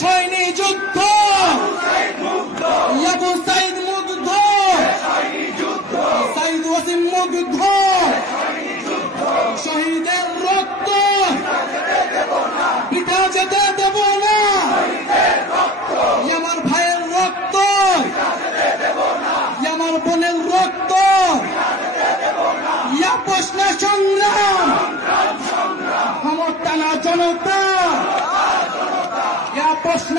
সৈনী যুদ্ধ আবু সাইদ মুগ্ধ সাইদ ওয়াসিম মুগ্ধ শহীদের রক্ত পিতা যেতে দেব না আমার ভাইয়ের রক্ত আমার বোনের রক্ত প্রশ্ন সংগ্রাম ক্ষমতা না জনতা প্রশ্ন